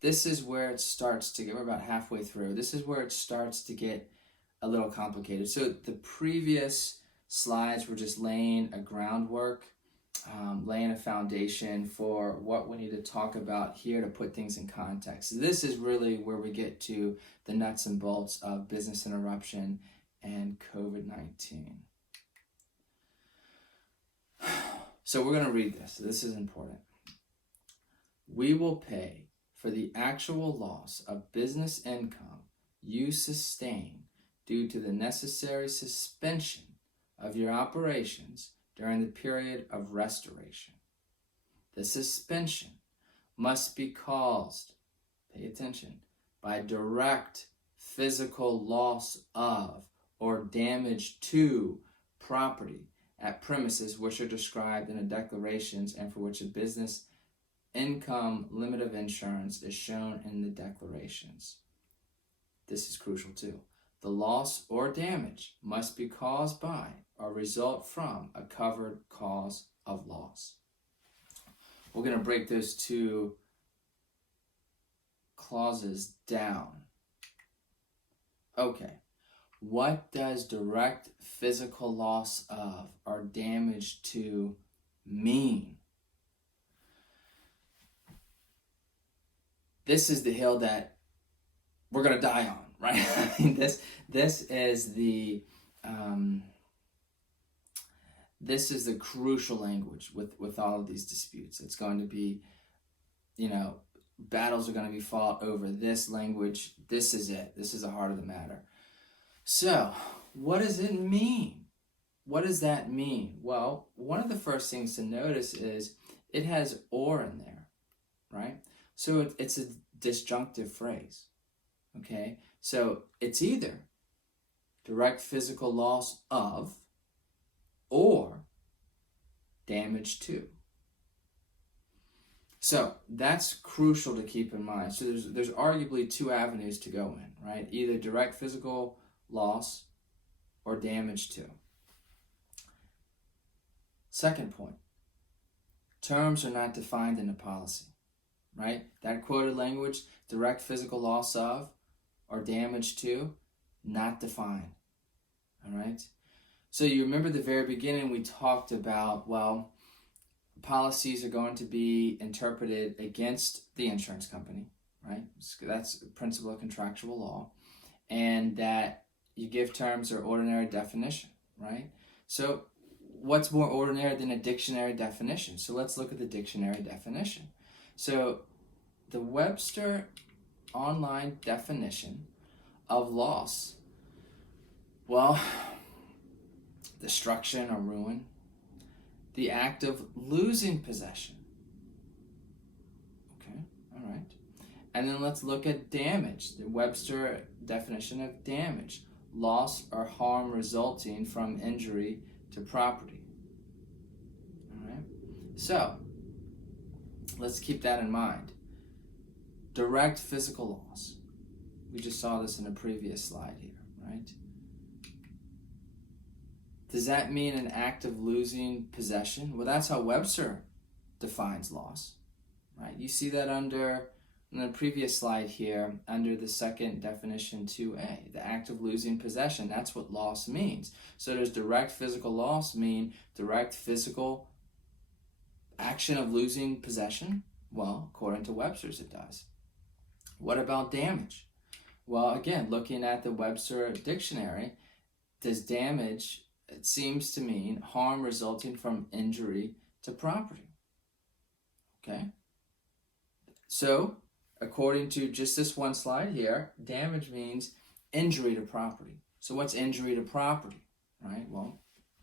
this is where it starts to get, we're about halfway through. This is where it starts to get a little complicated. So the previous slides were just laying a groundwork, laying a foundation for what we need to talk about here to put things in context. This is really where we get to the nuts and bolts of business interruption and COVID-19. So we're going to read this. This is important. We will pay for the actual loss of business income you sustain due to the necessary suspension of your operations during the period of restoration. The suspension must be caused, pay attention, by direct physical loss of or damage to property at premises which are described in the declarations and for which a business income limit of insurance is shown in the declarations. This is crucial too. The loss or damage must be caused by or result from a covered cause of loss. We're going to break those two clauses down. Okay, what does direct physical loss of or damage to mean? This is the hill that we're going to die on, right? I mean, this is the crucial language with all of these disputes. It's going to be, battles are going to be fought over this language. This is it. This is the heart of the matter. So, what does it mean? What does that mean? Well, one of the first things to notice is it has or in there, right? So it's a disjunctive phrase, okay? So it's either direct physical loss of or damage to. So that's crucial to keep in mind. So there's arguably two avenues to go in, right? Either direct physical loss or damage to. Second point, terms are not defined in the policy, right? That quoted language, direct physical loss of or damage to, not defined, all right? So you remember the very beginning we talked about, well, policies are going to be interpreted against the insurance company, right? So that's a principle of contractual law, and that you give terms their ordinary definition, right? So what's more ordinary than a dictionary definition? So let's look at the dictionary definition. So the Webster online definition of loss, well, destruction or ruin, the act of losing possession. Okay, all right. And then let's look at damage, the Webster definition of damage, loss or harm resulting from injury to property. All right. So let's keep that in mind. Direct physical loss. We just saw this in a previous slide here, right? Does that mean an act of losing possession? Well, that's how Webster defines loss, right? You see that in the previous slide here, under the second definition 2A, the act of losing possession. That's what loss means. So does direct physical loss mean direct physical action of losing possession? Well, according to Webster's, it does. What about damage? Well, again, looking at the Webster dictionary, does damage, it seems to mean harm resulting from injury to property. Okay? So, according to just this one slide here, damage means injury to property. So what's injury to property, right? Well,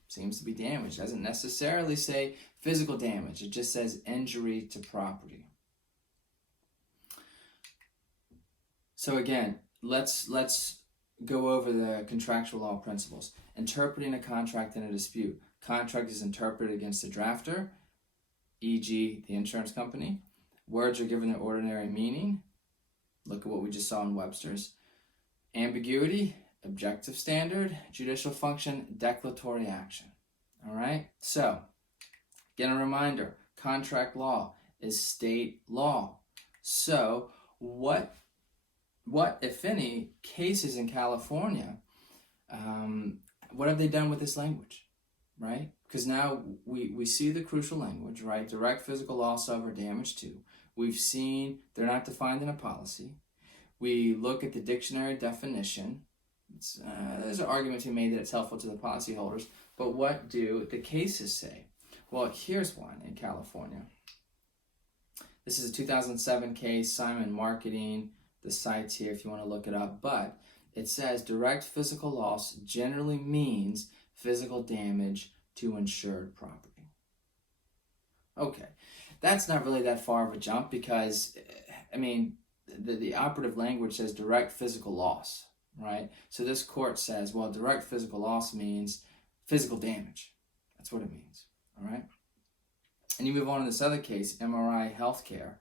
seems to be damage. It doesn't necessarily say physical damage. It just says injury to property. So again, let's go over the contractual law principles. Interpreting a contract in a dispute. Contract is interpreted against the drafter, e.g. the insurance company. Words are given their ordinary meaning. Look at what we just saw in Webster's. Ambiguity, objective standard. Judicial function, declaratory action. All right? So, again, a reminder, contract law is state law. So, what if any, cases in California, what have they done with this language, right? Because now we see the crucial language, right? Direct physical loss of or damage to. We've seen they're not defined in a policy. We look at the dictionary definition. There's an argument to be made that it's helpful to the policyholders, but what do the cases say? Well, here's one in California. This is a 2007 case, Simon Marketing. The site's here if you want to look it up, but it says direct physical loss generally means physical damage to insured property. Okay, that's not really that far of a jump because, I mean, the operative language says direct physical loss, right? So this court says, well, direct physical loss means physical damage. That's what it means, all right? And you move on to this other case, MRI Healthcare,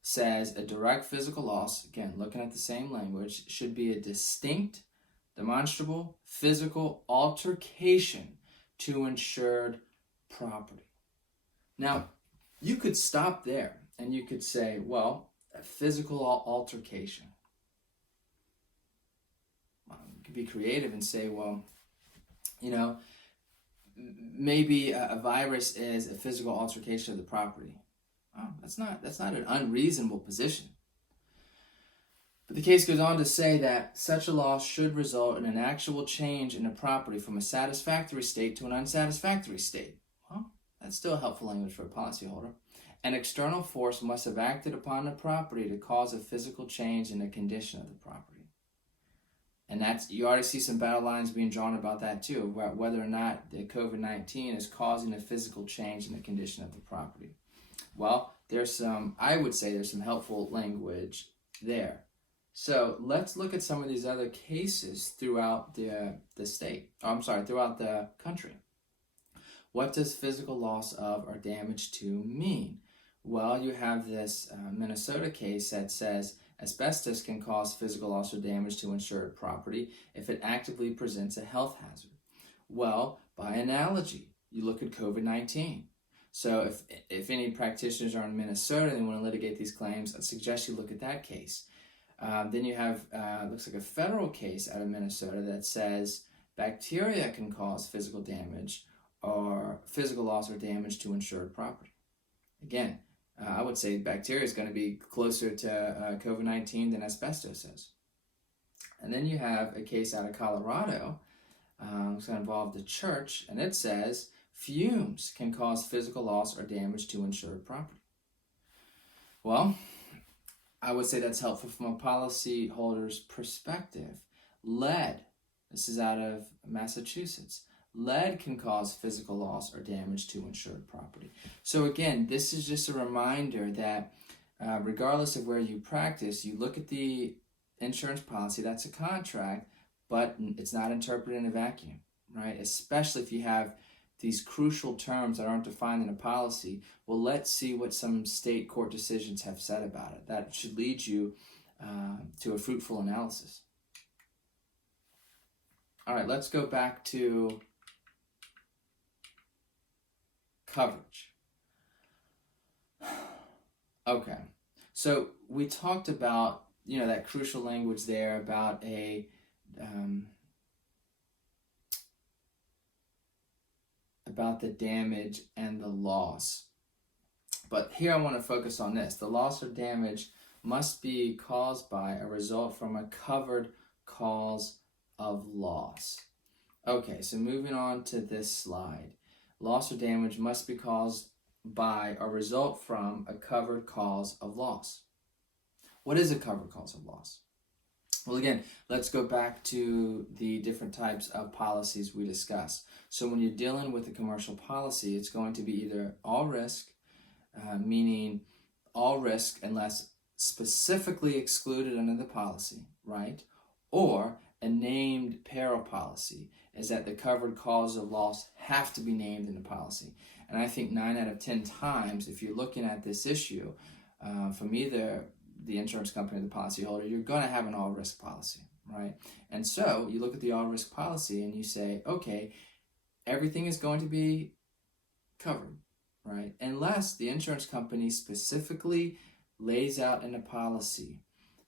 says a direct physical loss, again, looking at the same language, should be a distinct, demonstrable, physical altercation to insured property. Now, you could stop there and you could say, well, a physical altercation. You could be creative and say, well, you know, maybe a virus is a physical altercation of the property. Oh, that's not an unreasonable position. But the case goes on to say that such a loss should result in an actual change in the property from a satisfactory state to an unsatisfactory state. Well, that's still helpful language for a policyholder. An external force must have acted upon the property to cause a physical change in the condition of the property. And that's, you already see some battle lines being drawn about that too, about whether or not the COVID-19 is causing a physical change in the condition of the property. Well, I would say there's some helpful language there. So let's look at some of these other cases throughout throughout the country. What does physical loss of or damage to mean? Well, you have this Minnesota case that says asbestos can cause physical loss or damage to insured property if it actively presents a health hazard. Well, by analogy, you look at COVID-19. So if any practitioners are in Minnesota and they want to litigate these claims, I'd suggest you look at that case. Then you have, looks like a federal case out of Minnesota that says bacteria can cause physical damage or physical loss or damage to insured property. Again, I would say bacteria is going to be closer to COVID-19 than asbestos is. And then you have a case out of Colorado, it's going to involve the church, and it says fumes can cause physical loss or damage to insured property. Well, I would say that's helpful from a policyholder's perspective. Lead, this is out of Massachusetts. Lead can cause physical loss or damage to insured property. So again, this is just a reminder that regardless of where you practice, you look at the insurance policy, that's a contract, but it's not interpreted in a vacuum, right? Especially if you have these crucial terms that aren't defined in a policy. Well, let's see what some state court decisions have said about it. That should lead you to a fruitful analysis. All right, let's go back to coverage. Okay, so we talked about, that crucial language there about about the damage and the loss. But here I want to focus on this. The loss or damage must be caused by a result from a covered cause of loss. Okay, so moving on to this slide. Loss or damage must be caused by or result from a covered cause of loss. What is a covered cause of loss? Well, again, let's go back to the different types of policies we discussed. So when you're dealing with a commercial policy, it's going to be either all risk, meaning all risk unless specifically excluded under the policy, right? Or a named peril policy, is that the covered cause of loss have to be named in the policy. And I think 9 out of 10 times, if you're looking at this issue, from either the insurance company or the policyholder, you're going to have an all-risk policy, right? And so you look at the all-risk policy and you say, okay, everything is going to be covered, right? Unless the insurance company specifically lays out in the policy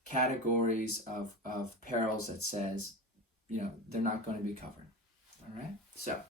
categories of perils that says, they're not going to be covered. All right? So